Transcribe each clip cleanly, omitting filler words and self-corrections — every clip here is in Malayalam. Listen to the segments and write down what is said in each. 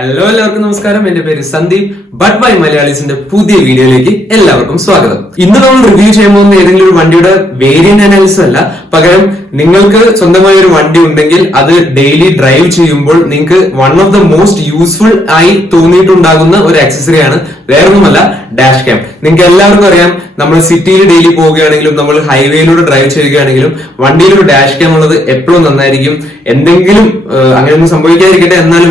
ഹലോ എല്ലാവർക്കും നമസ്കാരം. എന്റെ പേര് സന്ദീപ്. ബട്ട് ബൈ മലയാളീസിന്റെ പുതിയ വീഡിയോയിലേക്ക് എല്ലാവർക്കും സ്വാഗതം. ഇന്ന് നമ്മൾ റിവ്യൂ ചെയ്യാൻ പോകുന്ന ഏതെങ്കിലും ഒരു വണ്ടിയുടെ വേരിയന്റ് അനാലിസിസ് അല്ല, പകരം നിങ്ങൾക്ക് സ്വന്തമായ ഒരു വണ്ടി ഉണ്ടെങ്കിൽ അത് ഡെയിലി ഡ്രൈവ് ചെയ്യുമ്പോൾ നിങ്ങൾക്ക് one of the most useful ആയി തോന്നിയിട്ടുണ്ടാകുന്ന ഒരു ആക്സസറി ആണ്, വേറൊന്നുമല്ല ഡാഷ് ക്യാം. നിങ്ങൾക്ക് എല്ലാവർക്കും അറിയാം, നമ്മൾ സിറ്റിയിൽ ഡെയിലി പോവുകയാണെങ്കിലും നമ്മൾ ഹൈവേയിലൂടെ ഡ്രൈവ് ചെയ്യുകയാണെങ്കിലും വണ്ടിയിൽ ഒരു ഡാഷ് ക്യാം ഉള്ളത് എപ്പോഴും നന്നായിരിക്കും. എന്തെങ്കിലും അങ്ങനെയൊന്നും സംഭവിക്കാതിരിക്കട്ടെ, എന്നാലും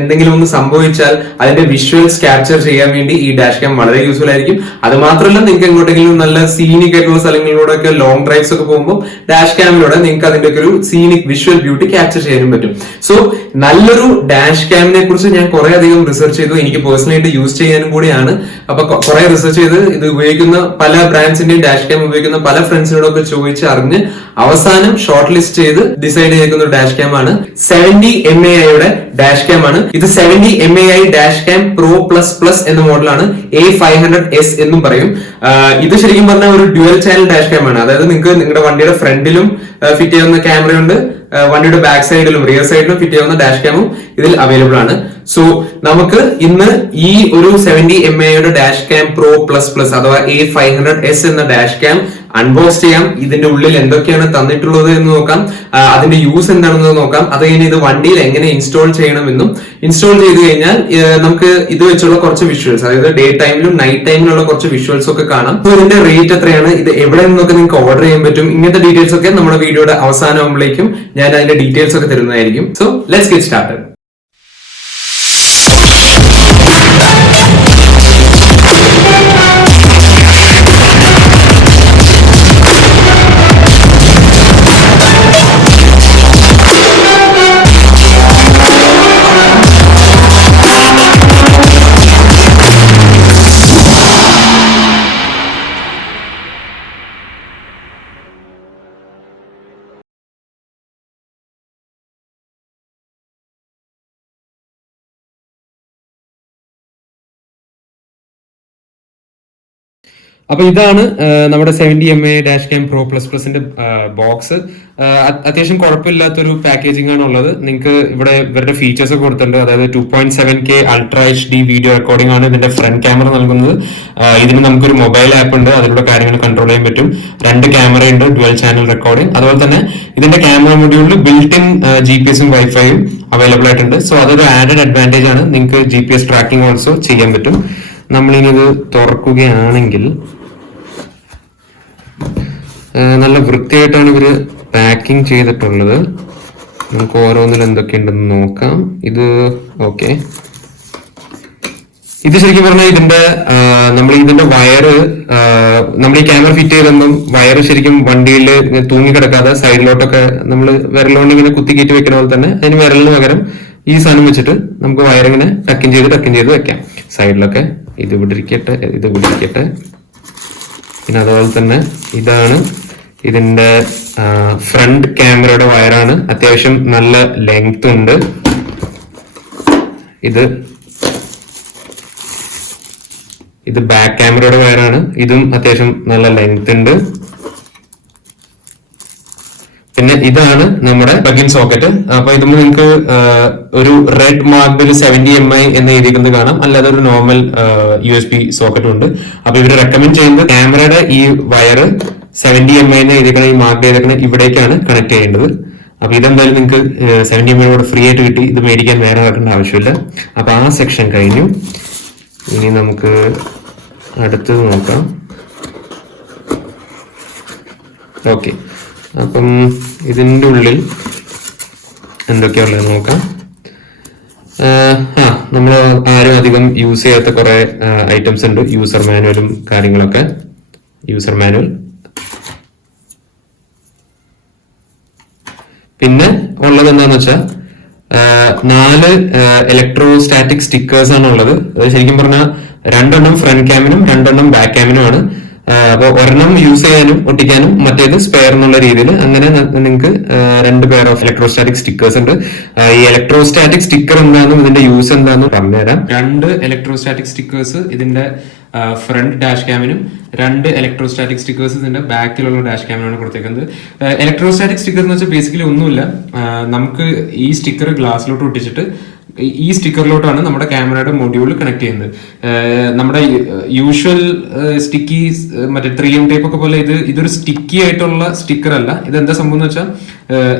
എന്തെങ്കിലും ഒന്ന് സംഭവിച്ചാൽ അതിന്റെ വിഷ്വൽസ് ക്യാപ്ചർ ചെയ്യാൻ വേണ്ടി ഈ ഡാഷ് ക്യാം വളരെ യൂസ്ഫുൾ ആയിരിക്കും. അത് മാത്രമല്ല, നിങ്ങൾക്ക് എങ്ങോട്ടെങ്കിലും നല്ല സീനിക് ആയിട്ടുള്ള സ്ഥലങ്ങളിലൂടെ ഒക്കെ ലോങ് ഡ്രൈവ്സ് ഒക്കെ പോകുമ്പോൾ ഡാഷ് ക്യാമിലൂടെ നിങ്ങൾക്ക് അതിന്റെ ഒരു സീനിക് വിഷ്വൽ ബ്യൂട്ടി ക്യാപ്ചർ ചെയ്യാനും പറ്റും. സോ നല്ലൊരു ഡാഷ് ക്യാമിനെ കുറിച്ച് ഞാൻ കുറെ അധികം റിസർച്ച് ചെയ്തു. എനിക്ക് പേഴ്സണലായിട്ട് യൂസ് ചെയ്യാനും കൂടിയാണ്. അപ്പൊ കുറെ റിസർച്ച് ചെയ്ത് ഇത് ഉപയോഗിക്കുന്ന പല ബ്രാൻഡ്സിന്റെയും ഡാഷ് ക്യാം ഉപയോഗിക്കുന്ന പല ഫ്രണ്ട്സിനോടൊക്കെ ചോദിച്ച് അറിഞ്ഞ് അവസാനം ഷോർട്ട് ലിസ്റ്റ് ചെയ്ത് ഡിസൈഡ് ചെയ്തിരിക്കുന്ന ഒരു ഡാഷ് ക്യാം ആണ് 70 mAi ഡാഷ് ക്യാം ആണ്. ഇത് 70 mAi dash cam pro plus plus എന്ന മോഡലാണ്. A500S എന്നും പറയും. ഇത് ശരിക്കും പറഞ്ഞാൽ ഒരു ഡ്യുവൽ ചാനൽ ഡാഷ് ക്യാം ആണ്. അതായത് നിങ്ങൾക്ക് നിങ്ങളുടെ വണ്ടിയുടെ ഫ്രണ്ടിലും ഫിറ്റ് ചെയ്യുന്ന ക്യാമറയുണ്ട്, വണ്ടിയുടെ ബാക്ക് സൈഡിലും റിയർ സൈഡിലും ഫിറ്റ് ചെയ്യുന്ന ഡാഷ് ക്യാമും ഇതിൽ അവൈലബിൾ ആണ്. സോ നമുക്ക് ഇന്ന് ഈ ഒരു 70 mAi dash cam pro plus plus അഥവാ A500S എന്ന ഡാഷ് ക്യാം അൺബോക്സ് ചെയ്യാം. ഇതിന്റെ ഉള്ളിൽ എന്തൊക്കെയാണ് തന്നിട്ടുള്ളത് എന്ന് നോക്കാം, അതിന്റെ യൂസ് എന്താണെന്ന് നോക്കാം. അത് കഴിഞ്ഞ് ഇത് വണ്ടിയിൽ എങ്ങനെ ഇൻസ്റ്റാൾ ചെയ്യണമെന്നും, ഇൻസ്റ്റാൾ ചെയ്ത് കഴിഞ്ഞാൽ നമുക്ക് ഇത് വെച്ചുള്ള കുറച്ച് വിഷ്വൽസ്, അതായത് ഡേ ടൈമിലും നൈറ്റ് ടൈമിലുള്ള കുറച്ച് വിഷ്വൽസ് ഒക്കെ കാണാം. സോ ഇതിന്റെ റേറ്റ് എത്രയാണ്, ഇത് എവിടെ നിന്നൊക്കെ നിങ്ങൾക്ക് ഓർഡർ ചെയ്യാൻ പറ്റും, ഇങ്ങനത്തെ ഡീറ്റെയിൽസ് ഒക്കെ നമ്മുടെ വീഡിയോയുടെ അവസാനമാകുമ്പോഴേക്കും ഞാൻ അതിന്റെ ഡീറ്റെയിൽസ് ഒക്കെ തരുന്നതായിരിക്കും. So let's get started. അപ്പൊ ഇതാണ് നമ്മുടെ 70 mAi dash cam pro plus പ്ലസിന്റെ ബോക്സ്. അത്യാവശ്യം കുഴപ്പമില്ലാത്തൊരു പാക്കേജിംഗ് ആണ് ഉള്ളത്. നിങ്ങൾക്ക് ഇവിടെ ഇവരുടെ ഫീച്ചേഴ്സ് ഒക്കെ കൊടുത്തിട്ടുണ്ട്. അതായത് 2.7K ultra HD video recording ആണ് ഇതിന്റെ ഫ്രണ്ട് ക്യാമറ നൽകുന്നത്. ഇതിന് നമുക്കൊരു മൊബൈൽ ആപ്പ് ഉണ്ട്, അതിലൂടെ കാര്യങ്ങൾ കൺട്രോൾ ചെയ്യാൻ പറ്റും. 2 ക്യാമറ ഉണ്ട്, ഡ്യുവൽ ചാനൽ റെക്കോർഡിംഗ്. അതുപോലെ തന്നെ ഇതിന്റെ ക്യാമറ മൊഡ്യൂളിൽ ബിൽറ്റ് ഇൻ GPS വൈഫൈയും അവൈലബിൾ ആയിട്ടുണ്ട്. സോ അതൊരു ആഡഡ് അഡ്വാൻറ്റേജ് ആണ്. നിങ്ങൾക്ക് GPS ട്രാക്കിംഗ് ഓൾസോ ചെയ്യാൻ പറ്റും. നമ്മളിനി ഇത് തുറക്കുകയാണെങ്കിൽ നല്ല വൃത്തിയായിട്ടാണ് ഇവര് പാക്കിംഗ് ചെയ്തിട്ടുള്ളത്. നമുക്ക് ഓരോന്നിൽ എന്തൊക്കെയുണ്ടെന്ന് നോക്കാം. ഇത് ഓക്കെ, ഇത് ശരിക്കും പറഞ്ഞാൽ ഇതിന്റെ വയറ്, നമ്മൾ ഈ ക്യാമറ ഫിറ്റ് ചെയ്തൊന്നും വയറ് ശരിക്കും വണ്ടിയിൽ തൂങ്ങിക്കിടക്കാതെ സൈഡിലോട്ടൊക്കെ നമ്മൾ വിരലുകൊണ്ട് ഇങ്ങനെ കുത്തി കയറ്റി വെക്കുന്ന പോലെ തന്നെ അതിന് വിരലിന് പകരം ഈ സാധനം വെച്ചിട്ട് നമുക്ക് വയറിങ്ങനെ ടക്കിങ് ചെയ്ത് വെക്കാം സൈഡിലൊക്കെ. ഇത് പിടിക്കട്ടെ. പിന്നെ അതുപോലെ തന്നെ ഇതാണ് ഇതിന്റെ ഫ്രണ്ട് ക്യാമറയുടെ വയറാണ്. അത്യാവശ്യം നല്ല ലെങ്ത് ഉണ്ട്. ഇത് ബാക്ക് ക്യാമറയുടെ വയറാണ്. ഇതും അത്യാവശ്യം നല്ല ലെങ്ത് ഉണ്ട്. പിന്നെ ഇതാണ് നമ്മുടെ പ്ലഗ്-ഇൻ സോക്കറ്റ്. അപ്പൊ ഇതുമ്പോൾ നിങ്ങൾക്ക് ഒരു റെഡ് മാർക്കിൽ 70 mAi എന്ന് എഴുതിക്കുന്നത് കാണാം, അല്ലാതെ ഒരു നോർമൽ USB സോക്കറ്റും ഉണ്ട്. അപ്പൊ ഇവര് റെക്കമെൻഡ് ചെയ്യുന്നത് ക്യാമറയുടെ ഈ വയറ് 70 mAi എന്ന് എഴുതിക്കണ ഈ മാർക്ക് ചെയ്തേക്കണ ഇവിടേക്കാണ് കണക്ട് ചെയ്യേണ്ടത്. അപ്പൊ ഇതെന്തായാലും നിങ്ങൾക്ക് 70 mAi ഫ്രീ ആയിട്ട് കിട്ടി. ഇത് മേടിക്കാൻ വേറെ കാട്ടേണ്ട ആവശ്യമില്ല. അപ്പൊ ആ സെക്ഷൻ കഴിഞ്ഞു. ഇനി നമുക്ക് അടുത്തത് നോക്കാം. ഓക്കെ, അപ്പം ഇതിൻ്റെ ഉള്ളിൽ എന്തൊക്കെയുള്ളത് നോക്കാം. നമ്മൾ ആരും അധികം യൂസ് ചെയ്യാത്ത കുറെ ഐറ്റംസ് ഉണ്ട്. യൂസർ മാനുവലും കാര്യങ്ങളൊക്കെ. യൂസർ മാനുവൽ, പിന്നെ ഉള്ളത് എന്താന്ന് വെച്ചാൽ 4 ഇലക്ട്രോസ്റ്റാറ്റിക് സ്റ്റിക്കേഴ്സ് ആണ് ഉള്ളത്. അത് ശരിക്കും പറഞ്ഞാൽ 2 ഫ്രണ്ട് ക്യാമിനും 2 ബാക്ക് ക്യാമിനും ആണ്. അപ്പൊ ഒരെണ്ണം യൂസ് ചെയ്യാനും ഒട്ടിക്കാനും, മറ്റേത് സ്പെയർ എന്നുള്ള രീതിയിൽ അങ്ങനെ നിങ്ങൾക്ക് 2 പെയർ ഓഫ് ഇലക്ട്രോസ്റ്റാറ്റിക് സ്റ്റിക്കേഴ്സ് ഉണ്ട്. ഈ ഇലക്ട്രോസ്റ്റാറ്റിക് സ്റ്റിക്കർ എന്താണെന്നും ഇതിന്റെ യൂസ് എന്താണെന്നും പറഞ്ഞുതരാം. 2 ഇലക്ട്രോസ്റ്റാറ്റിക് സ്റ്റിക്കേഴ്സ് ഇതിന്റെ ഫ്രണ്ട് ഡാഷ് ക്യാമിനും 2 ഇലക്ട്രോസ്റ്റാറ്റിക് സ്റ്റിക്കേഴ്സ് ഇതിന്റെ ബാക്കിലുള്ള ഡാഷ് ക്യാമിനാണ് കൊടുത്തേക്കുന്നത്. ഇലക്ട്രോസ്റ്റാറ്റിക് സ്റ്റിക്കർ എന്ന് വെച്ചാൽ ബേസിക്കലി ഒന്നുമില്ല, നമുക്ക് ഈ സ്റ്റിക്കർ ഗ്ലാസ്സിലോട്ട് ഒട്ടിച്ചിട്ട് ഈ സ്റ്റിക്കറിലോട്ടാണ് നമ്മുടെ ക്യാമറയുടെ മൊഡ്യൂൾ കണക്ട് ചെയ്യുന്നത്. നമ്മുടെ യൂഷ്വൽ സ്റ്റിക്കി മറ്റേ 3M ടൈപ്പ് ഒക്കെ പോലെ ഇതൊരു സ്റ്റിക്കി ആയിട്ടുള്ള സ്റ്റിക്കർ അല്ല. ഇത് എന്താ സംഭവം എന്ന് വെച്ചാൽ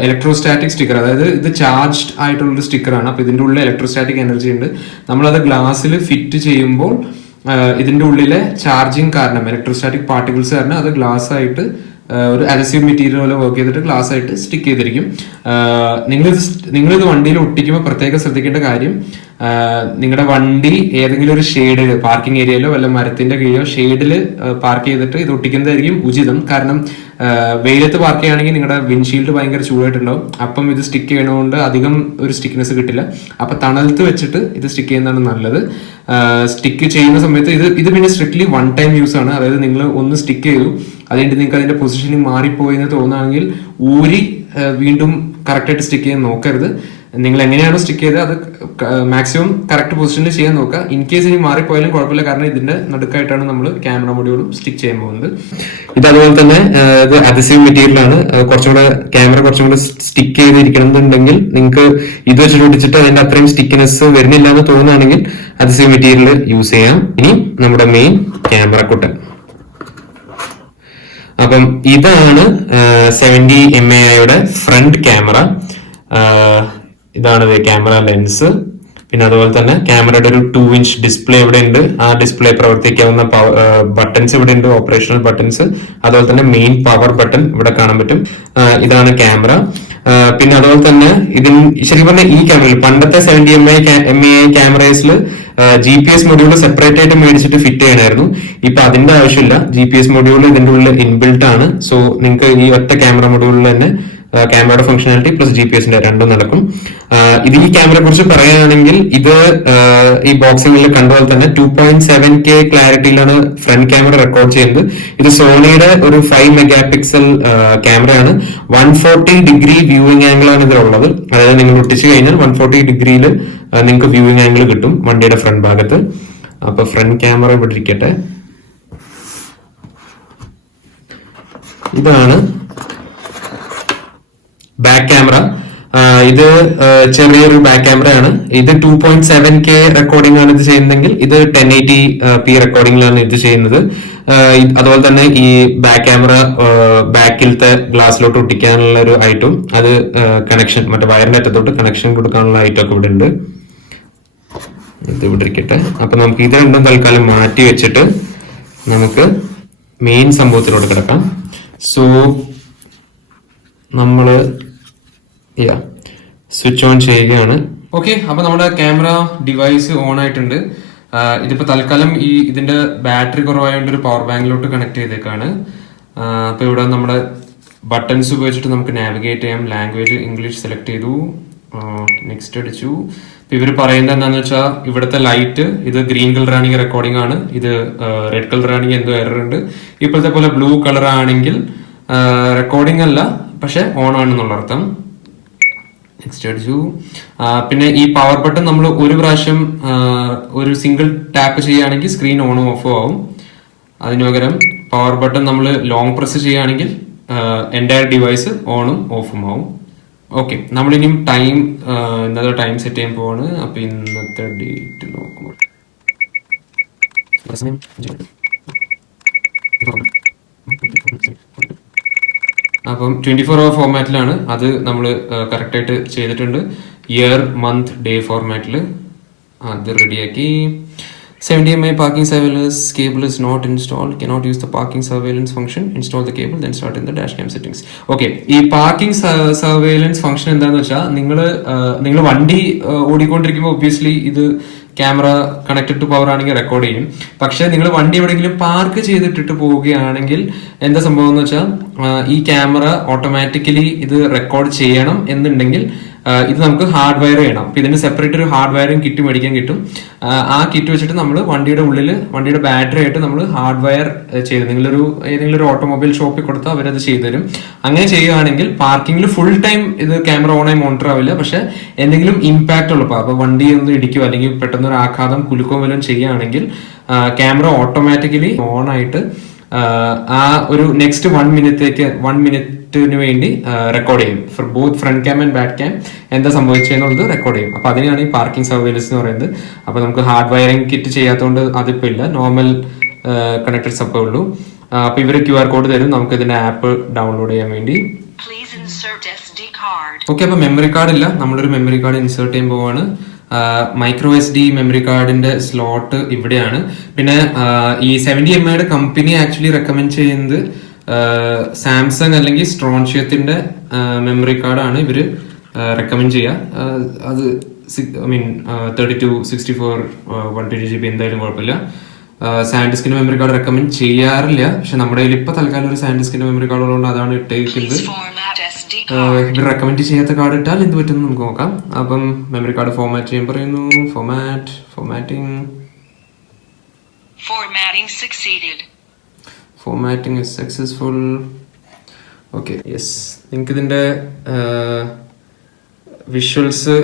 ഇലക്ട്രോസ്റ്റാറ്റിക് സ്റ്റിക്കർ, അതായത് ഇത് ചാർജ്ഡ് ആയിട്ടുള്ള ഒരു സ്റ്റിക്കറാണ്. അപ്പൊ ഇതിന്റെ ഉള്ളിൽ ഇലക്ട്രോസ്റ്റാറ്റിക് എനർജി ഉണ്ട്. നമ്മളത് ഗ്ലാസ്സിൽ ഫിറ്റ് ചെയ്യുമ്പോൾ ഇതിന്റെ ഉള്ളിലെ ചാർജിങ് കാരണം, ഇലക്ട്രോസ്റ്റാറ്റിക് പാർട്ടിക്കിൾസ് കാരണം അത് ഗ്ലാസ് ആയിട്ട് ഒരു അഡസീവ് മെറ്റീരിയൽ പോലെ വർക്ക് ചെയ്തിട്ട് ഗ്ലാസ് ആയിട്ട് സ്റ്റിക്ക് ചെയ്തിരിക്കും. നിങ്ങളിത് വണ്ടിയിൽ ഒട്ടിക്കുമ്പോൾ പ്രത്യേകം ശ്രദ്ധിക്കേണ്ട കാര്യം, നിങ്ങളുടെ വണ്ടി ഏതെങ്കിലും ഒരു ഷെയ്ഡിൽ, പാർക്കിംഗ് ഏരിയയിലോ വല്ല മരത്തിന്റെ കീഴിലോ ഷെയ്ഡിൽ പാർക്ക് ചെയ്തിട്ട് ഇത് ഒട്ടിക്കുന്നതായിരിക്കും ഉചിതം. കാരണം വെയിലത്ത് പാർക്ക് ചെയ്യുകയാണെങ്കിൽ നിങ്ങളുടെ വിൻഷീൽഡ് ഭയങ്കര ചൂടായിട്ടുണ്ടാവും. അപ്പം ഇത് സ്റ്റിക്ക് ചെയ്യണതുകൊണ്ട് അധികം ഒരു സ്റ്റിക്നെസ് കിട്ടില്ല. അപ്പൊ തണലത്ത് വെച്ചിട്ട് ഇത് സ്റ്റിക്ക് ചെയ്യുന്നതാണ് നല്ലത്. സ്റ്റിക്ക് ചെയ്യുന്ന സമയത്ത് ഇത് പിന്നെ സ്ട്രിക്ട്ലി വൺ ടൈം യൂസ് ആണ്. അതായത് നിങ്ങൾ ഒന്ന് സ്റ്റിക്ക് ചെയ്തു, അതുകൊണ്ട് നിങ്ങൾക്ക് അതിന്റെ പൊസിഷനിങ് മാറിപ്പോയി എന്ന് തോന്നുകയാണെങ്കിൽ ഊരി വീണ്ടും കറക്റ്റായിട്ട് സ്റ്റിക്ക് ചെയ്യാൻ നോക്കരുത്. നിങ്ങൾ എങ്ങനെയാണോ സ്റ്റിക്ക് ചെയ്തത് അത് മാക്സിമം കറക്റ്റ് പൊസിഷനിൽ ചെയ്യാൻ നോക്കുക. ഇൻ കേസ് ഇനി മാറിപ്പോയാലും കുഴപ്പമില്ല, കാരണം ഇതിന്റെ നടുക്കായിട്ടാണ് നമ്മൾ ക്യാമറ മൊഡ്യൂളും സ്റ്റിക്ക് ചെയ്യാൻ പോകുന്നത്. ഇത് അതുപോലെ തന്നെ ഇത് അഡസീവ് മെറ്റീരിയൽ ആണ്. ക്യാമറ കുറച്ചും കൂടെ സ്റ്റിക്ക് ചെയ്തിരിക്കണമെന്നുണ്ടെങ്കിൽ നിങ്ങൾക്ക് ഇത് വെച്ചിട്ട് ഒട്ടിച്ചിട്ട് അതിന്റെ അത്രയും സ്റ്റിക്കിനെസ് വരുന്നില്ല എന്ന് തോന്നുകയാണെങ്കിൽ അഡസീവ് മെറ്റീരിയൽ യൂസ് ചെയ്യാം. ഇനി നമ്മുടെ മെയിൻ ക്യാമറ കുട്ടൻ. അപ്പം ഇതാണ് 70 mAh ഫ്രണ്ട് ക്യാമറ. ഇതാണ് ക്യാമറ ലെൻസ്. പിന്നെ അതുപോലെ തന്നെ ക്യാമറയുടെ ഒരു 2-inch ഡിസ്പ്ലേ ഇവിടെ ഉണ്ട്. ആ ഡിസ്പ്ലേ പ്രവർത്തിക്കാവുന്ന ബട്ടൺസ് ഇവിടെ ഉണ്ട്, ഓപ്പറേഷണൽ ബട്ടൺസ്. അതുപോലെ തന്നെ മെയിൻ പവർ ബട്ടൺ ഇവിടെ കാണാൻ പറ്റും. ഇതാണ് ക്യാമറ. പിന്നെ അതുപോലെ തന്നെ ശരിക്കും പറഞ്ഞാൽ ഈ ക്യാമറയിൽ പണ്ടത്തെ 70 mAh ക്യാമറേസിൽ GPS മൊഡ്യൂൾ സെപ്പറേറ്റ് ആയിട്ട് മേടിച്ചിട്ട് ഫിറ്റ് ചെയ്യണമായിരുന്നു. ഇപ്പൊ അതിന്റെ ആവശ്യമില്ല. GPS മൊഡ്യൂൾ ഇതിന്റെ ഉള്ളിൽ ഇൻബിൽട്ട് ആണ്. സോ നിങ്ങൾക്ക് ഈ ഒറ്റ ക്യാമറ മൊഡ്യൂളിൽ തന്നെ ക്യാമറയുടെ ഫംഗ്ഷനാലിറ്റി പ്ലസ് GPS രണ്ടും നടക്കും. ഇത് ഈ ക്യാമറയെ കുറിച്ച് പറയുകയാണെങ്കിൽ ഇത് ഈ ബോക്സിംഗിൽ കണ്ടതുപോലെ തന്നെ 2.7K ക്ലാരിറ്റിയിലാണ് ഫ്രണ്ട് ക്യാമറ റെക്കോർഡ് ചെയ്യുന്നത്. ഇത് സോണിയുടെ ഒരു 5 മെഗാപിക്സൽ ക്യാമറയാണ്. 140 ഡിഗ്രി വ്യൂയിങ് ആംഗിൾ ആണ് ഇതിലുള്ളത്. അതായത് നിങ്ങൾ ഒട്ടിച്ചു കഴിഞ്ഞാൽ 140 ഡിഗ്രിയിൽ നിങ്ങൾക്ക് വ്യൂയിങ് ആംഗിൾ കിട്ടും വണ്ടിയുടെ ഫ്രണ്ട് ഭാഗത്ത്. അപ്പൊ ഫ്രണ്ട് ക്യാമറ ഇവിടെ ഇരിക്കട്ടെ. ഇതാണ് ബാക്ക് ക്യാമറ. ഇത് ചെറിയൊരു ബാക്ക് ക്യാമറയാണ്. ഇത് 2.7K റെക്കോർഡിംഗ് ആണ് ഇത് ചെയ്യുന്നതെങ്കിൽ ഇത് 1080p റെക്കോർഡിംഗിലാണ് ഇത് ചെയ്യുന്നത്. അതുപോലെ തന്നെ ഈ ബാക്ക് ക്യാമറ ബാക്കിലത്തെ ഗ്ലാസ്സിലോട്ട് ഒട്ടിക്കാനുള്ള ഒരു ഐറ്റം, അത് കണക്ഷൻ മറ്റേ വയറിന്റെ അറ്റത്തോട്ട് കണക്ഷൻ കൊടുക്കാനുള്ള ഐറ്റം ഒക്കെ ഇവിടെ ഉണ്ട്. ഇത് ഇവിടെ ഇരിക്കട്ടെ. അപ്പൊ നമുക്ക് ഇത് രണ്ടും തൽക്കാലം മാറ്റി വെച്ചിട്ട് നമുക്ക് മെയിൻ സംഭവത്തിലോട്ട് കിടക്കാം. സോ നമ്മള് സ്വിച്ച് ഓൺ ചെയ്യുകയാണ്. ഓക്കെ, അപ്പൊ നമ്മുടെ ക്യാമറ ഡിവൈസ് ഓൺ ആയിട്ടുണ്ട്. ഇതിപ്പോ തൽക്കാലം ഇതിന്റെ ബാറ്ററി കുറവായതുകൊണ്ട് ഒരു പവർ ബാങ്കിലോട്ട് കണക്ട് ചെയ്തേക്കാണ്. അപ്പൊ ഇവിടെ നമ്മുടെ ബട്ടൺസ് ഉപയോഗിച്ചിട്ട് നമുക്ക് നാവിഗേറ്റ് ചെയ്യാം. ലാംഗ്വേജ് ഇംഗ്ലീഷ് സെലക്ട് ചെയ്തു, നെക്സ്റ്റ് അടിച്ചു. ഇവർ പറയുന്നത് എന്താണെന്ന് വെച്ചാൽ ഇവിടുത്തെ ലൈറ്റ് ഇത് ഗ്രീൻ കളർ ആണെങ്കിൽ റെക്കോർഡിംഗ് ആണ്, ഇത് റെഡ് കളർ ആണെങ്കിൽ എന്തോ എറർ ഉണ്ട്. ഇപ്പോഴത്തെ പോലെ ബ്ലൂ കളർ ആണെങ്കിൽ റെക്കോർഡിംഗ് അല്ല, പക്ഷെ ഓൺ ആണെന്നുള്ള അർത്ഥം. നെക്സ്റ്റ് അടിച്ചു. പിന്നെ ഈ പവർ ബട്ടൺ നമ്മൾ ഒരു പ്രാവശ്യം ഒരു സിംഗിൾ ടാപ്പ് ചെയ്യുകയാണെങ്കിൽ സ്ക്രീൻ ഓണും ഓഫും ആവും. അതിന് പകരം പവർ ബട്ടൺ നമ്മൾ ലോങ് പ്രസ് ചെയ്യുകയാണെങ്കിൽ എൻ്റയർ ഡിവൈസ് ഓണും ഓഫും ആവും. ഓക്കെ, നമ്മളിനിയും ഇന്നത്തെ ടൈം സെറ്റ് ചെയ്യാൻ പോവാണ്. അപ്പൊ ഇന്നത്തെ ഡേറ്റ് നോക്കുമ്പോൾ അപ്പം 24 hour ഫോർമാറ്റിലാണ്. അത് നമ്മൾ കറക്റ്റായിട്ട് ചെയ്തിട്ടുണ്ട്. ഇയർ, മന്ത്, ഡേ ഫോർമാറ്റിൽ അത് റെഡിയാക്കി. 70 mAh parking surveillance cable is not installed. Cannot use the parking surveillance function. Install the cable, then start in the dash cam settings. Okay, ഈ പാർക്കിംഗ് സർവൈലൻസ് ഫംഗ്ഷൻ എന്താണെന്ന് വെച്ചാൽ നിങ്ങൾ വണ്ടി ഓടിക്കൊണ്ടിരിക്കുമ്പോൾ ഒബ്വിയസ്ലി ഇത് ക്യാമറ കണക്റ്റഡ് ടു പവർ ആണെങ്കിൽ റെക്കോർഡ് ചെയ്യും. പക്ഷെ നിങ്ങൾ വണ്ടി എവിടെയെങ്കിലും പാർക്ക് ചെയ്തിട്ടിട്ട് പോവുകയാണെങ്കിൽ എന്താ സംഭവം എന്ന് വെച്ചാൽ ഈ ക്യാമറ ഓട്ടോമാറ്റിക്കലി ഇത് റെക്കോർഡ് ചെയ്യണം എന്നുണ്ടെങ്കിൽ ഇത് നമുക്ക് ഹാർഡ് വയർ ചെയ്യണം. അപ്പൊ ഇതിന് സെപ്പറേറ്റ് ഒരു ഹാർഡ് വയറിംഗ് കിറ്റ് മേടിക്കാൻ കിട്ടും. ആ കിറ്റ് വെച്ചിട്ട് നമ്മൾ വണ്ടിയുടെ ഉള്ളിൽ വണ്ടിയുടെ ബാറ്ററി ആയിട്ട് നമ്മൾ ഹാർഡ് വയർ ചെയ്ത് ഏതെങ്കിലും ഒരു ഓട്ടോമൊബൈൽ ഷോപ്പിൽ കൊടുത്താൽ അവരത് ചെയ്തു തരും. അങ്ങനെ ചെയ്യുകയാണെങ്കിൽ പാർക്കിങ്ങിൽ ഫുൾ ടൈം ഇത് ക്യാമറ ഓണായി മോണിറ്റർ ആവില്ല. പക്ഷെ എന്തെങ്കിലും ഇമ്പാക്ട് ഉള്ളപ്പോൾ അപ്പൊ വണ്ടി ഒന്ന് ഇടിക്കുക അല്ലെങ്കിൽ പെട്ടെന്ന് ഒരു ആഘാതം കുലുക്കോ വല്ലതും ചെയ്യുകയാണെങ്കിൽ ക്യാമറ ഓട്ടോമാറ്റിക്കലി ഓൺ ആയിട്ട് ആ ഒരു നെക്സ്റ്റ് 1 മിനിറ്റ് യൂണിറ്റിന് വേണ്ടി റെക്കോർഡ് ചെയ്യും. For both front cam and back cam എന്താ സംഭവിച്ചതെന്നുള്ളത് റെക്കോർഡ് ചെയ്യും. അപ്പൊ അതിനാണ് ഈ പാർക്കിംഗ് സർവൈലൻസ് എന്ന് പറയുന്നത്. അപ്പൊ നമുക്ക് ഹാർഡ് വയറിംഗ് കിറ്റ് ചെയ്യാത്തതുകൊണ്ട് അതിപ്പോ ഇല്ല, നോർമൽ കണക്റ്റഡ് സപ്പേ ഉള്ളൂ. അപ്പൊ ഇവര് QR കോഡ് തരും നമുക്ക് ഇതിന്റെ ആപ്പ് ഡൗൺലോഡ് ചെയ്യാൻ വേണ്ടി. ഓക്കെ, അപ്പൊ മെമ്മറി കാർഡ് ഇല്ല, നമ്മളൊരു മെമ്മറി കാർഡ് ഇൻസേർട്ട് ചെയ്യാൻ പോവാണ്. മൈക്രോ SD മെമ്മറി കാർഡിന്റെ സ്ലോട്ട് ഇവിടെയാണ്. പിന്നെ ഈ 70mm കമ്പനി ആക്ച്വലി റെക്കമെൻഡ് ചെയ്യുന്നത് സാംസങ് അല്ലെങ്കിൽ സ്ട്രോൺഷ്യത്തിന്റെ മെമ്മറി കാർഡാണ് ഇവര് റെക്കമെൻഡ് ചെയ്യുക. അത് 32, 64, 120GB എന്തായാലും കുഴപ്പമില്ല. സാൻഡിസ്കിന്റെ മെമ്മറി കാർഡ് റെക്കമെൻഡ് ചെയ്യാറില്ല, പക്ഷെ നമ്മുടെ കയ്യിൽ ഇപ്പൊ തൽക്കാലം ഒരു സാൻഡിസ്കിന്റെ മെമ്മറി കാർഡ് ഉള്ളതുകൊണ്ട് അതാണ് ഇട്ടേക്കുന്നത്. ഇവർ റെക്കമെൻഡ് ചെയ്യാത്ത കാർഡ് ഇട്ടാൽ എന്ത് പറ്റും നമുക്ക് നോക്കാം. അപ്പം മെമ്മറി കാർഡ് ഫോർമാറ്റ് ചെയ്യാൻ പറയുന്നു. Formatting is successful. Okay, yes. നിങ്ങൾക്ക് ഇതിന്റെ വിഷ്വൽസ്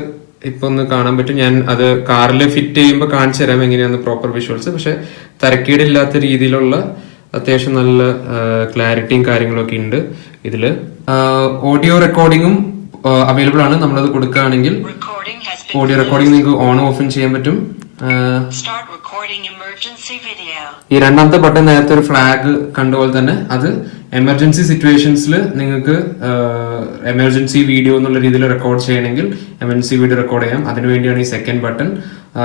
ഇപ്പൊ ഒന്ന് കാണാൻ പറ്റും. ഞാൻ അത് കാറിൽ ഫിറ്റ് ചെയ്യുമ്പോൾ കാണിച്ചു തരാം എങ്ങനെയാണ് പ്രോപ്പർ വിഷ്വൽസ്. പക്ഷെ തരക്കേടില്ലാത്ത രീതിയിലുള്ള അത്യാവശ്യം നല്ല ക്ലാരിറ്റിയും കാര്യങ്ങളൊക്കെ ഉണ്ട് ഇതില്. ഓഡിയോ റെക്കോർഡിങ്ങും അവൈലബിൾ ആണ്. നമ്മളത് കൊടുക്കുകയാണെങ്കിൽ ഓഡിയോ റെക്കോർഡിംഗ് നിങ്ങൾക്ക് ഓൺ ഓഫും ചെയ്യാൻ പറ്റും. ഈ രണ്ടാമത്തെ ബട്ടൺ നേരത്തെ ഒരു ഫ്ലാഗ് കണ്ടുപോലെ തന്നെ അത് എമർജൻസി സിറ്റുവേഷൻസിൽ നിങ്ങൾക്ക് എമർജൻസി വീഡിയോ എന്നുള്ള രീതിയിൽ റെക്കോർഡ് ചെയ്യണമെങ്കിൽ എമർജൻസി വീഡിയോ റെക്കോർഡ് ചെയ്യാം. അതിനുവേണ്ടിയാണ് ഈ സെക്കൻഡ് ബട്ടൺ.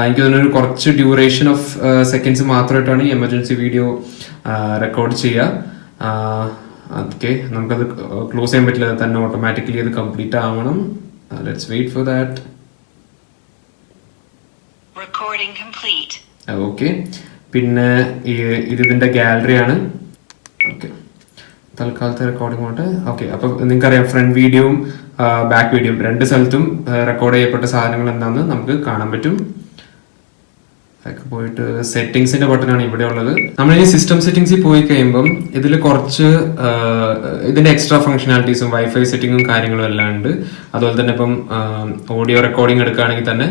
എനിക്ക് തോന്നുന്നു കുറച്ച് ഡ്യൂറേഷൻ ഓഫ് സെക്കൻഡ്സ് മാത്രമായിട്ടാണ് ഈ എമർജൻസി വീഡിയോ റെക്കോർഡ് ചെയ്യുക. ഓക്കെ, നമുക്കത് ക്ലോസ് ചെയ്യാൻ പറ്റില്ല, തന്നെ ഓട്ടോമാറ്റിക്കലി അത് കംപ്ലീറ്റ് ആവണം. Let's wait for that. Okay, പിന്നെ ഇതിന്റെ ഗാലറിയാണ്. ഓക്കെ, തൽക്കാലത്തെ റെക്കോർഡിംഗ് കൊണ്ട്. ഓക്കെ, അപ്പൊ നിങ്ങൾക്കറിയാം ഫ്രണ്ട് വീഡിയോയും ബാക്ക് വീഡിയോയും രണ്ട് സ്ഥലത്തും റെക്കോർഡ് ചെയ്യപ്പെട്ട സാധനങ്ങൾ എന്താണെന്ന് നമുക്ക് കാണാൻ പറ്റും. പോയിട്ട് സെറ്റിംഗ്സിന്റെ ബട്ടനാണ് ഇവിടെ ഉള്ളത്. നമ്മൾ ഈ സിസ്റ്റം സെറ്റിംഗ്സിൽ പോയി കഴിയുമ്പം ഇതിൽ കുറച്ച് ഇതിന്റെ എക്സ്ട്രാ ഫംഗ്ഷനാലിറ്റീസും വൈഫൈ സെറ്റിംഗും കാര്യങ്ങളും എല്ലാം ഉണ്ട്. അതുപോലെ തന്നെ ഇപ്പം ഓഡിയോ റെക്കോർഡിംഗ് എടുക്കുകയാണെങ്കിൽ തന്നെ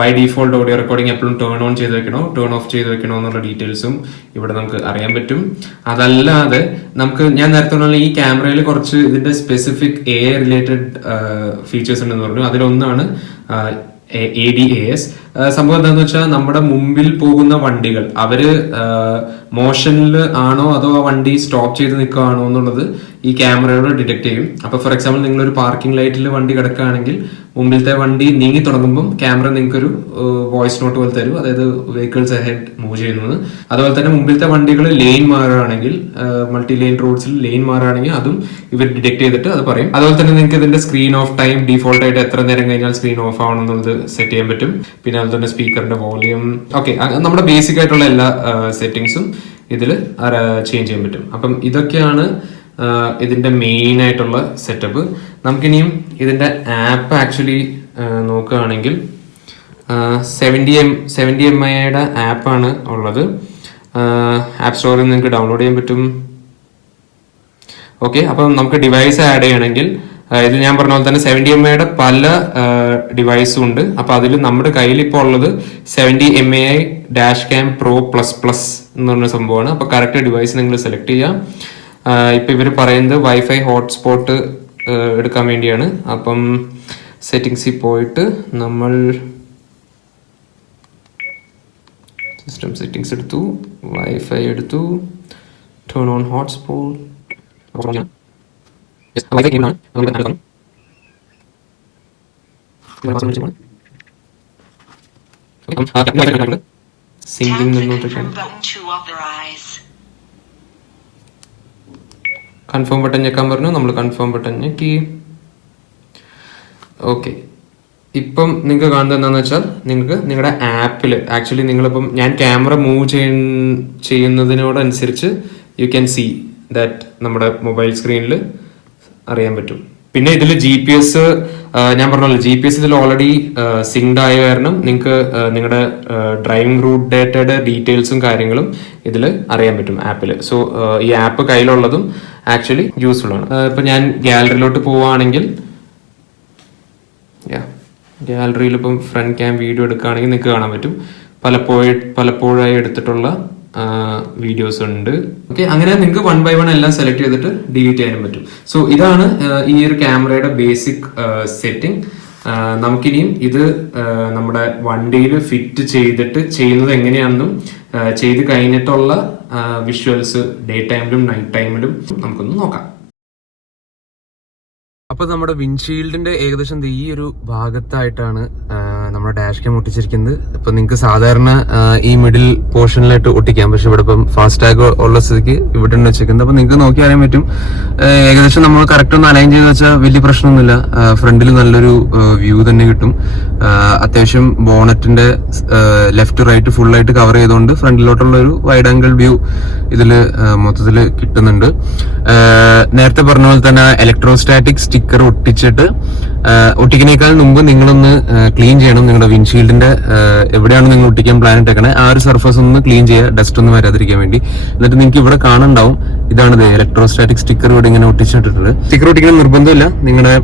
ബൈ ഡിഫോൾട്ട് ഓഡിയോ റെക്കോർഡിംഗ് എപ്പോഴും ടേൺ ഓൺ ചെയ്ത് വെക്കണോ ടേൺ ഓഫ് ചെയ്ത് വെക്കണോ എന്നുള്ള ഡീറ്റെയിൽസും ഇവിടെ നമുക്ക് അറിയാൻ പറ്റും. അതല്ലാതെ നമുക്ക് ഞാൻ നേരത്തെ പറഞ്ഞ ഈ ക്യാമറയിൽ കുറച്ച് ഇതിന്റെ സ്പെസിഫിക് AI റിലേറ്റഡ് ഫീച്ചേഴ്സ് ഉണ്ടെന്ന് പറഞ്ഞു. അതിലൊന്നാണ് ADAS. സംഭവം എന്താണെന്ന് വെച്ചാൽ നമ്മുടെ മുമ്പിൽ പോകുന്ന വണ്ടികൾ അവര് മോഷനിൽ ആണോ അതോ ആ വണ്ടി സ്റ്റോപ്പ് ചെയ്ത് നിൽക്കുകയാണോ എന്നുള്ളത് ഈ ക്യാമറയോട് ഡിറ്റക്ട് ചെയ്യും. അപ്പൊ ഫോർ എക്സാമ്പിൾ നിങ്ങളൊരു പാർക്കിംഗ് ലൈറ്റിൽ വണ്ടി കിടക്കുകയാണെങ്കിൽ മുമ്പിലത്തെ വണ്ടി നീങ്ങി തുടങ്ങുമ്പോൾ ക്യാമറ നിങ്ങൾക്കൊരു വോയിസ് നോട്ട് പോലെ തരും, അതായത് വെഹിക്കിൾസ് അഹെഡ് മൂവ് ചെയ്യുന്നത്. അതുപോലെ തന്നെ മുമ്പിലത്തെ വണ്ടികൾ ലെയിൻ മാറുകയാണെങ്കിൽ മൾട്ടി ലെയിൻ റോഡ്സിൽ ലെയിൻ മാറുകയാണെങ്കിൽ അതും ഇവർ ഡിറ്റക്ട് ചെയ്തിട്ട് അത് പറയും. അതുപോലെ തന്നെ നിങ്ങൾക്ക് ഇതിന്റെ സ്ക്രീൻ ഓഫ് ടൈം ഡീഫോൾട്ട് ആയിട്ട് എത്ര നേരം കഴിഞ്ഞാൽ സ്ക്രീൻ ഓഫ് ആവണം എന്നുള്ളത് സെറ്റ് ചെയ്യാൻ പറ്റും. പിന്നെ അതുപോലെ തന്നെ സ്പീക്കറിന്റെ വോളിയം, ഓക്കെ, നമ്മുടെ ബേസിക് ആയിട്ടുള്ള എല്ലാ സെറ്റിംഗ്സും ഇതിൽ ചേഞ്ച് ചെയ്യാൻ പറ്റും. അപ്പം ഇതൊക്കെയാണ് ഇതിന്റെ മെയിൻ ആയിട്ടുള്ള സെറ്റപ്പ്. നമുക്കിനിയും ഇതിന്റെ ആപ്പ് ആക്ച്വലി നോക്കുകയാണെങ്കിൽ 70MIയുടെ ആപ്പാണ് ഉള്ളത്. ആപ്പ് സ്റ്റോറിൽ നിന്ന് നിങ്ങൾക്ക് ഡൗൺലോഡ് ചെയ്യാൻ പറ്റും. ഓക്കെ, അപ്പം നമുക്ക് ഡിവൈസ് ആഡ് ചെയ്യണമെങ്കിൽ ഇത് ഞാൻ പറഞ്ഞ പോലെ തന്നെ 70MIയുടെ പല ഡിവൈസും ഉണ്ട്. അപ്പൊ അതിൽ നമ്മുടെ കയ്യിൽ ഇപ്പോൾ ഉള്ളത് 70MI -Cam Pro++ എന്ന് പറഞ്ഞ സംഭവമാണ്. അപ്പൊ കറക്റ്റ് ഡിവൈസ് നിങ്ങൾ സെലക്ട് ചെയ്യാം. ഇപ്പൊ ഇവർ പറയുന്നത് വൈഫൈ ഹോട്ട്സ്പോട്ട് എടുക്കാൻ വേണ്ടിയാണ്. അപ്പം സെറ്റിംഗ്സിൽ പോയിട്ട് നമ്മൾ സിസ്റ്റം സെറ്റിംഗ്സ് എടുത്തു, വൈഫൈ എടുത്തു, turn on hotspot. Confirm button ഞെക്കാൻ പറഞ്ഞു, നമ്മൾ കൺഫേം ബട്ടൺ ഞെക്കി. ഓക്കെ, ഇപ്പം നിങ്ങൾക്ക് കാണുന്നത് എന്താണെന്ന് വെച്ചാൽ നിങ്ങൾക്ക് നിങ്ങളുടെ ആപ്പിൽ ആക്ച്വലി നിങ്ങളിപ്പം ഞാൻ ക്യാമറ മൂവ് ചെയ്യുന്നതിനോടനുസരിച്ച് യു ക്യാൻ സീ ദാറ്റ് നമ്മുടെ മൊബൈൽ സ്ക്രീനിൽ അറിയാൻ പറ്റും. പിന്നെ ഇതിൽ GPS ഞാൻ പറഞ്ഞല്ലോ, GPS ഇതിൽ ഓൾറെഡി സിങ്ക്ഡ് ആയ കാരണം നിങ്ങൾക്ക് നിങ്ങളുടെ ഡ്രൈവിംഗ് റൂട്ട് ഡേറ്റയുടെ ഡീറ്റെയിൽസും കാര്യങ്ങളും ഇതിൽ അറിയാൻ പറ്റും ആപ്പിൽ. സോ ഈ ആപ്പ് കയ്യിലുള്ളതും ആക്ച്വലി യൂസ്ഫുൾ ആണ്. ഇപ്പൊ ഞാൻ ഗാലറിയിലോട്ട് പോവുകയാണെങ്കിൽ ഗാലറിയിൽ ഇപ്പം ഫ്രണ്ട് ക്യാം വീഡിയോ എടുക്കുകയാണെങ്കിൽ നിങ്ങൾക്ക് കാണാൻ പറ്റും പലപ്പോഴായി എടുത്തിട്ടുള്ള വീഡിയോസ് ഉണ്ട്. ഓക്കെ, അങ്ങനെ നിങ്ങൾക്ക് 1 by 1 എല്ലാം സെലക്ട് ചെയ്തിട്ട് ഡിലീറ്റ് ചെയ്യാനും പറ്റും. സോ ഇതാണ് ഈ ഒരു ക്യാമറയുടെ ബേസിക് സെറ്റിംഗ്. നമുക്കിനിയും ഇത് നമ്മുടെ വണ്ടിയിൽ ഫിറ്റ് ചെയ്തിട്ട് ചെയ്യുന്നത് എങ്ങനെയാണെന്നും ചെയ്ത് കഴിഞ്ഞിട്ടുള്ള വിഷ്വൽസ് ഡേ ടൈമിലും നൈറ്റ് ടൈമിലും നമുക്കൊന്ന് നോക്കാം. അപ്പൊ നമ്മുടെ വിൻഷീൽഡിന്റെ ഏകദേശം ഈ ഒരു ഭാഗത്തായിട്ടാണ് നമ്മുടെ ഡാഷ് ക്യാം ഒട്ടിച്ചിരിക്കുന്നത്. ഇപ്പൊ നിങ്ങൾക്ക് സാധാരണ ഈ മിഡിൽ പോർഷനിലായിട്ട് ഒട്ടിക്കാം, പക്ഷെ ഇവിടെ ഇപ്പം ഫാസ്റ്റ് ടാഗ് ഉള്ള സ്ഥിതിക്ക് ഇവിടെ ഉണ്ട് വെച്ചിരിക്കുന്നത്. അപ്പൊ നിങ്ങൾക്ക് നോക്കി അറിയാൻ പറ്റും ഏകദേശം നമ്മൾ കറക്റ്റ് ഒന്ന് അലൈൻ ചെയ്ത് വെച്ചാൽ വലിയ പ്രശ്നമൊന്നുമില്ല. ഫ്രണ്ടിൽ നല്ലൊരു വ്യൂ തന്നെ കിട്ടും. അത്യാവശ്യം ബോണറ്റിന്റെ ലെഫ്റ്റ് റൈറ്റ് ഫുൾ ആയിട്ട് കവർ ചെയ്തുകൊണ്ട് ഫ്രണ്ടിലോട്ടുള്ള ഒരു വൈഡ് ആംഗിൾ വ്യൂ ഇതില് മൊത്തത്തിൽ കിട്ടുന്നുണ്ട്. നേരത്തെ പറഞ്ഞ പോലെ തന്നെ ഇലക്ട്രോസ്റ്റാറ്റിക് സ്റ്റിക്കർ ഒട്ടിക്കുന്നേക്കാൾ മുമ്പ് നിങ്ങളൊന്ന് ക്ലീൻ ചെയ്യണം. നിങ്ങളുടെ വിൻഷീൽഡിന്റെ എവിടെയാണ് നിങ്ങൾ ഒട്ടിക്കാൻ പ്ലാൻ ഇട്ടേക്കണേ ആ ഒരു സർഫസ് ഒന്ന് ക്ലീൻ ചെയ്യുക, ഡസ്റ്റ് ഒന്നും വരാതിരിക്കാൻ വേണ്ടി. എന്നിട്ട് നിങ്ങൾക്ക് ഇവിടെ കാണുന്നുണ്ടാവും, ഇതാണ് ഇലക്ട്രോസ്റ്റാറ്റിക് സ്റ്റിക്കർ ഇവിടെ ഇങ്ങനെ ഒട്ടിച്ചിട്ടിട്ടുണ്ട്. സ്റ്റിക്കർ ഒട്ടിക്കുന്ന നിർബന്ധമില്ല, നിങ്ങളുടെ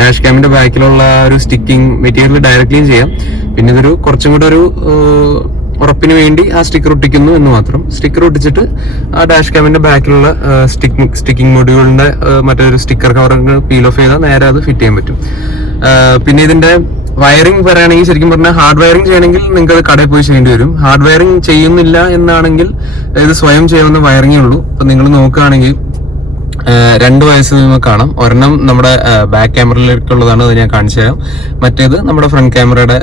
ഡാഷ് ക്യാമിന്റെ ബാക്കിലുള്ള ഒരു സ്റ്റിക്കിംഗ് മെറ്റീരിയൽ ഡയറക്റ്റ് ചെയ്യാം. പിന്നെ ഇതൊരു കുറച്ചും കൂടെ ഒരു ഉറപ്പിന് വേണ്ടി ആ സ്റ്റിക്കർ ഒട്ടിക്കുന്നു എന്ന് മാത്രം. സ്റ്റിക്കർ ഒട്ടിച്ചിട്ട് ആ ഡാഷ് ക്യാമിന്റെ ബാക്കിലുള്ള സ്റ്റിക്കിംഗ് മൊഡ്യൂളിന്റെ മറ്റൊരു സ്റ്റിക്കർ കവർ പീൽ ഓഫ് ചെയ്താൽ നേരെ അത് ഫിറ്റ് ചെയ്യാൻ പറ്റും. പിന്നെ ഇതിന്റെ വയറിംഗ് പറയുകയാണെങ്കിൽ ശരിക്കും പറഞ്ഞാൽ ഹാർഡ് വയറിംഗ് ചെയ്യണമെങ്കിൽ നിങ്ങൾക്ക് അത് കടയിൽ പോയി ചെയ്യേണ്ടി വരും. ഹാർഡ് വയറിംഗ് ചെയ്യുന്നില്ല എന്നാണെങ്കിൽ ഇത് സ്വയം ചെയ്യാവുന്ന വയറിംഗേ ഉള്ളൂ. അപ്പൊ നിങ്ങൾ നോക്കുകയാണെങ്കിൽ 2 വയസ്സ് നിങ്ങൾക്ക് കാണാം. ഒരെണ്ണം നമ്മുടെ ബാക്ക് ക്യാമറയിലേക്കുള്ളതാണ്, അത് ഞാൻ കാണിച്ചു തരാം. മറ്റേത് നമ്മുടെ ഫ്രണ്ട് ക്യാമറയുടെ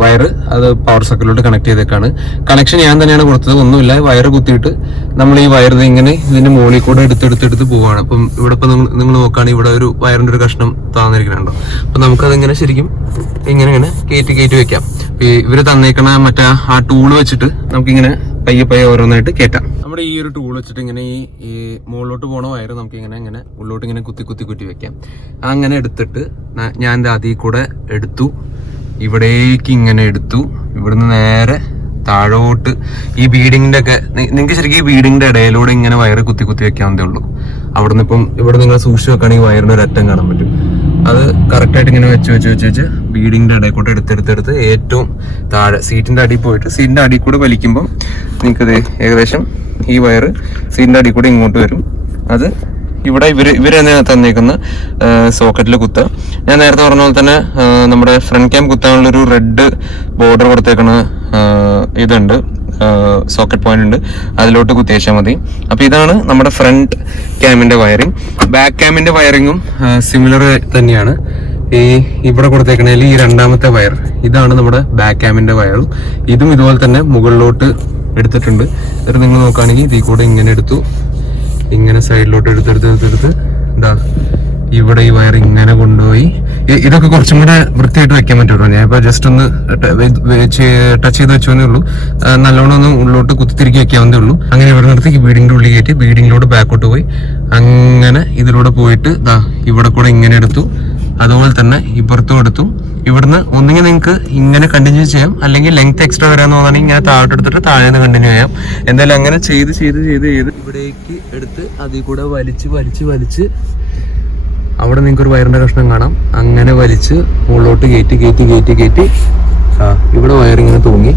വയറ്, അത് പവർ സോക്കറ്റിലോട്ട് കണക്ട് ചെയ്തേക്കാണ്. കണക്ഷൻ ഞാൻ തന്നെയാണ് കൊടുത്തത്, ഒന്നുമില്ല. വയറ് കുത്തിയിട്ട് നമ്മൾ ഈ വയർ ഇങ്ങനെ ഇതിന്റെ മുകളിൽ കൂടെ എടുത്തെടുത്തെടുത്ത് പോവാണ്. അപ്പം ഇവിടെ ഇപ്പൊ നിങ്ങൾ നോക്കുകയാണെങ്കിൽ ഇവിടെ ഒരു വയറിന്റെ ഒരു കഷ്ണം താന്നിരിക്കണുണ്ടോ. അപ്പൊ നമുക്കതിങ്ങനെ ശരിക്കും ഇങ്ങനെ കയറ്റി വെക്കാം. ഇവര് തന്നേക്കണ മറ്റേ ആ ടൂള് വെച്ചിട്ട് നമുക്കിങ്ങനെ പയ്യെ ഓരോന്നായിട്ട് കയറ്റാം. നമ്മുടെ ഈ ഒരു ടൂൾ വെച്ചിട്ട് ഇങ്ങനെ ഈ മുകളിലോട്ട് പോണ വയറ് നമുക്ക് ഇങ്ങനെ ഉള്ളോട്ട് ഇങ്ങനെ കുത്തി വെക്കാം. അങ്ങനെ എടുത്തിട്ട് ഞാൻ അതിൽ കൂടെ എടുത്തു, ഇവിടേക്ക് ഇങ്ങനെ എടുത്തു, ഇവിടുന്ന് നേരെ താഴോട്ട് ഈ ബീഡിങ്ങിന്റെ ഒക്കെ നിങ്ങൾക്ക് ശരിക്കും ഈ ബീഡിങ്ങിന്റെ ഇടയിലൂടെ ഇങ്ങനെ വയറ് കുത്തി വെക്കാവുന്നതേ ഉള്ളൂ. അവിടുന്ന് ഇപ്പം ഇവിടെ നിങ്ങൾ സൂക്ഷിച്ച് വെക്കുകയാണെങ്കിൽ വയറിന്റെ ഒരു അറ്റം കാണാൻ പറ്റും. അത് കറക്റ്റായിട്ട് ഇങ്ങനെ വെച്ച് ബീഡിങ്ങിന്റെ ഇടയിൽ കൂടെ എടുത്തെടുത്ത് ഏറ്റവും താഴെ സീറ്റിന്റെ അടിയിൽ പോയിട്ട് സീറ്റിന്റെ അടിയിൽ കൂടെ വലിക്കുമ്പോൾ നിങ്ങൾക്കത് ഏകദേശം ഈ വയറ് സീറ്റിന്റെ അടിയിൽ കൂടെ ഇങ്ങോട്ട് വരും. അത് ഇവിടെ ഇവര് തന്നെ തന്നേക്കുന്ന സോക്കറ്റിൽ കുത്തുക. ഞാൻ നേരത്തെ പറഞ്ഞ പോലെ തന്നെ നമ്മുടെ ഫ്രണ്ട് ക്യാം കുത്താനുള്ളൊരു റെഡ് ബോർഡർ കൊടുത്തേക്കണ ഇതുണ്ട്, സോക്കറ്റ് പോയിന്റ് ഉണ്ട്, അതിലോട്ട് കുത്തിയേച്ചാൽ മതി. അപ്പൊ ഇതാണ് നമ്മുടെ ഫ്രണ്ട് ക്യാമിന്റെ വയറിംഗ്. ബാക്ക് ക്യാമിന്റെ വയറിങ്ങും സിമിലർ തന്നെയാണ്. ഇവിടെ കൊടുത്തേക്കണേൽ ഈ 2ാമത്തെ വയർ ഇതാണ് നമ്മുടെ ബാക്ക് ക്യാമിന്റെ വയറും. ഇതും ഇതുപോലെ തന്നെ മുകളിലോട്ട് എടുത്തിട്ടുണ്ട്. എന്നിട്ട് നിങ്ങൾ നോക്കുകയാണെങ്കിൽ ഇതിൽ കൂടെ ഇങ്ങനെ എടുത്തു, ഇങ്ങനെ സൈഡിലോട്ട് എടുത്തെടുത്ത് ഇതാ ഇവിടെ ഈ വയർ ഇങ്ങനെ കൊണ്ടുപോയി. ഇതൊക്കെ കുറച്ചും കൂടെ വൃത്തിയായിട്ട് വെക്കാൻ പറ്റുള്ളൂ. ഞാൻ ഇപ്പൊ ജസ്റ്റ് ഒന്ന് ടച്ച് ചെയ്ത് വെച്ചോന്നേ ഉള്ളൂ. നല്ലോണം ഒന്ന് ഉള്ളോട്ട് കുത്തിത്തിരിക്കി വെക്കാവുന്നേ ഉള്ളൂ. അങ്ങനെ ഇവിടെ നിർത്തി ബീഡിങ്ങിന്റെ ഉള്ളിൽ കയറ്റി ബീഡിങ്ങിലൂടെ ബാക്കോട്ട് പോയി അങ്ങനെ ഇതിലൂടെ പോയിട്ട് ദാ ഇവിടെ കൂടെ ഇങ്ങനെ എടുത്തു, അതുപോലെ തന്നെ ഇപ്പുറത്തും എടുത്തു. ഇവിടുന്ന് ഒന്നുകിൽ നിങ്ങൾക്ക് ഇങ്ങനെ കണ്ടിന്യൂ ചെയ്യാം, അല്ലെങ്കിൽ ലെങ്ത് എക്സ്ട്രാ വരാന്ന് തോന്നുകയാണെങ്കിൽ ഇങ്ങനെ താഴോട്ട് എടുത്തിട്ട് താഴെ നിന്ന് കണ്ടിന്യൂ ചെയ്യാം. എന്തായാലും അങ്ങനെ ചെയ്ത് ഇവിടേക്ക് എടുത്ത് അതിൽ കൂടെ വലിച്ച് അവിടെ നിങ്ങൾക്ക് ഒരു വയറിന്റെ കഷ്ണം കാണാം. അങ്ങനെ വലിച്ച് മുകളിലോട്ട് കയറ്റി ഇവിടെ വയറിങ്ങനെ തൂങ്ങി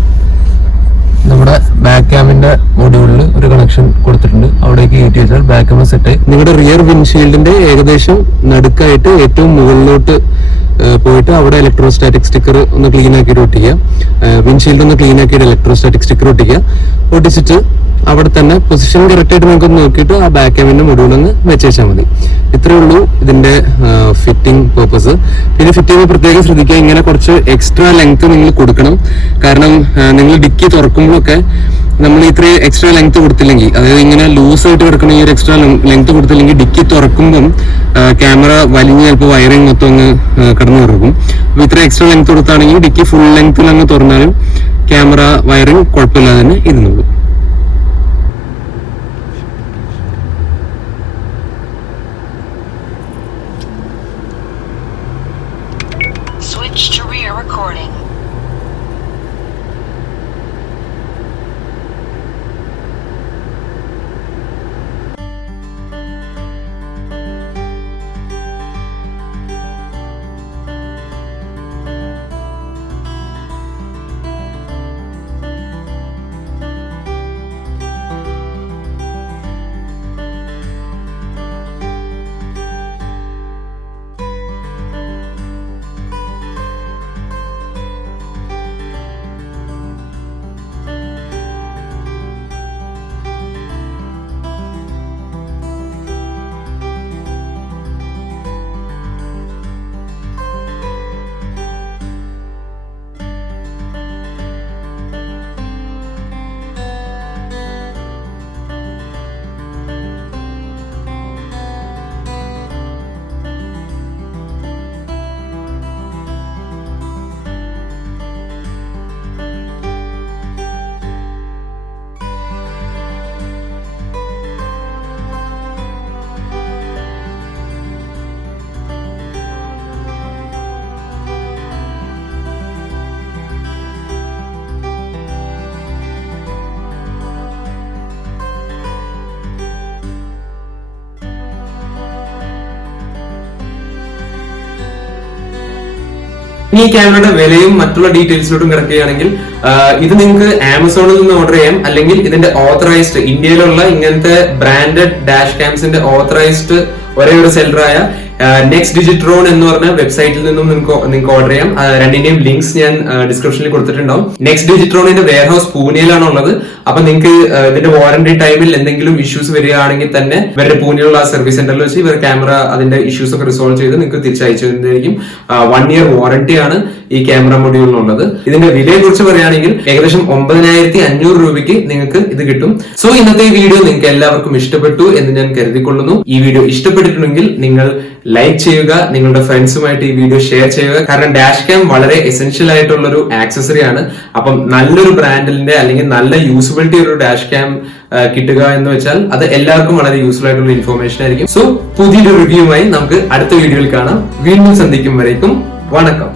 നമ്മുടെ ബാക്ക് ക്യാമിന്റെ മൊഡ്യൂളിൽ ഒരു കണക്ഷൻ കൊടുത്തിട്ടുണ്ട്. അവിടേക്ക് കയറ്റി വെച്ചാൽ ബാക്ക് ക്യാമറ സെറ്റായി. നിങ്ങളുടെ റിയർ വിൻഷീൽഡിന്റെ ഏകദേശം നടുക്കായിട്ട് ഏറ്റവും മുകളിലോട്ട് പോയിട്ട് അവിടെ ഇലക്ട്രോസ്റ്റാറ്റിക് സ്റ്റിക്കർ ഒന്ന് ക്ലീൻ ആക്കിയിട്ട് ഒട്ടിക്കുക. വിൻഷീൽഡ് ഒന്ന് ക്ലീൻ ആക്കിയിട്ട് ഇലക്ട്രോസ്റ്റാറ്റിക് സ്റ്റിക്കർ ഒട്ടിച്ചിട്ട് അവിടെ തന്നെ പൊസിഷൻ കറക്റ്റ് ആയിട്ട് നമുക്ക് നോക്കിയിട്ട് ആ ബാക്ക് ക്യാമിന്റെ മൊഡ്യൂൾ ഒന്ന് വെച്ചാൽ മതി. ഇത്രയേ ഉള്ളൂ ഇതിന്റെ ഫിറ്റിംഗ് പേർപ്പസ്. പിന്നെ ഫിറ്റ് ചെയ്യുമ്പോൾ പ്രത്യേകം ശ്രദ്ധിക്കുക, ഇങ്ങനെ കുറച്ച് എക്സ്ട്രാ ലെങ്ത് നിങ്ങൾ കൊടുക്കണം. കാരണം നിങ്ങൾ ഡിക്കി തുറക്കുമ്പോഴൊക്കെ നമ്മൾ ഇത്രയും എക്സ്ട്രാ ലെങ്ത് കൊടുത്തില്ലെങ്കിൽ, അതായത് ഇങ്ങനെ ലൂസ് ആയിട്ട് കിടക്കുന്ന ഈ ഒരു എക്സ്ട്രാ ലെങ്ത് കൊടുത്തില്ലെങ്കിൽ ഡിക്കി തുറക്കുമ്പം ക്യാമറ വലിഞ്ഞ് ചിലപ്പോൾ വയറിങ് മൊത്തം അങ്ങ് കിടന്നു കിടക്കും. അപ്പൊ ഇത്ര എക്സ്ട്രാ ലെങ്ത് കൊടുത്താണെങ്കിൽ ഡിക്കി ഫുൾ ലെങ്ത്തിൽ അങ്ങ് തുറന്നാലും ക്യാമറ വയറിങ് കുഴപ്പമില്ലാതെ തന്നെ ഇരുന്നുള്ളൂ. Switch to rear recording. ഇനി ഈ ക്യാമറയുടെ വിലയും മറ്റുള്ള ഡീറ്റെയിൽസിലോട്ടും കിടക്കുകയാണെങ്കിൽ ഇത് നിങ്ങൾക്ക് ആമസോണിൽ നിന്ന് ഓർഡർ ചെയ്യാം, അല്ലെങ്കിൽ ഇതിന്റെ ഓത്തറൈസ്ഡ് ഇന്ത്യയിലുള്ള ഇങ്ങനത്തെ ബ്രാൻഡഡ് ഡാഷ് ക്യാംസിന്റെ ഓത്തറൈസ്ഡ് ഒരേ ഒരു സെല്ലറായ നെക്സ്റ്റ് ഡിജിട്രോൺ എന്ന് പറഞ്ഞ വെബ്സൈറ്റിൽ നിന്നും നിങ്ങൾക്ക് ഓർഡർ ചെയ്യാം. രണ്ടിന്റെയും ലിങ്ക്സ് ഞാൻ ഡിസ്ക്രിപ്ഷനിൽ കൊടുത്തിട്ടുണ്ടാവും. നെക്സ്റ്റ് ഡിജിട്രോണിന്റെ വെയർ ഹൗസ് പൂനെയിലാണ് ഉള്ളത്. അപ്പൊ നിങ്ങൾക്ക് ഇതിന്റെ വാറന്റി ടൈമിൽ എന്തെങ്കിലും ഇഷ്യൂസ് വരികയാണെങ്കിൽ തന്നെ ഇവരുടെ പൂനെയിലുള്ള സർവീസ് സെന്ററിൽ വെച്ച് ഇവർ ക്യാമറ അതിന്റെ ഇഷ്യൂസ് ഒക്കെ റിസോൾവ് ചെയ്ത് നിങ്ങൾക്ക് തിരിച്ചയച്ചു തരുന്നതായിരിക്കും. 1 year വാറന്റിയാണ് ഈ ക്യാമറ മൊഡ്യൂളിനുള്ളത്. ഇതിന്റെ വിലയെ കുറിച്ച് പറയുകയാണെങ്കിൽ ഏകദേശം 9500 രൂപയ്ക്ക് നിങ്ങൾക്ക് ഇത് കിട്ടും. സോ ഇന്നത്തെ ഈ വീഡിയോ നിങ്ങൾക്ക് എല്ലാവർക്കും ഇഷ്ടപ്പെട്ടു എന്ന് ഞാൻ കരുതിക്കൊള്ളുന്നു. ഈ വീഡിയോ ഇഷ്ടപ്പെട്ടിട്ടുണ്ടെങ്കിൽ നിങ്ങൾ ലൈക്ക് ചെയ്യുക, നിങ്ങളുടെ ഫ്രണ്ട്സുമായിട്ട് ഈ വീഡിയോ ഷെയർ ചെയ്യുക. കാരണം ഡാഷ് ക്യാം വളരെ എസെൻഷ്യൽ ആയിട്ടുള്ള ഒരു ആക്സസറി ആണ്. അപ്പം നല്ലൊരു ബ്രാൻഡിന്റെ അല്ലെങ്കിൽ നല്ല യൂസബിലിറ്റി ഒരു ഡാഷ് ക്യാം കിട്ടുക എന്ന് വെച്ചാൽ അത് എല്ലാവർക്കും വളരെ യൂസ്ഫുൾ ആയിട്ടുള്ള ഇൻഫോർമേഷൻ ആയിരിക്കും. സോ പുതിയൊരു റിവ്യൂമായി നമുക്ക് അടുത്ത വീഡിയോയിൽ കാണാം. വീണ്ടും സന്ധിക്കും വരേക്കും വണക്കം.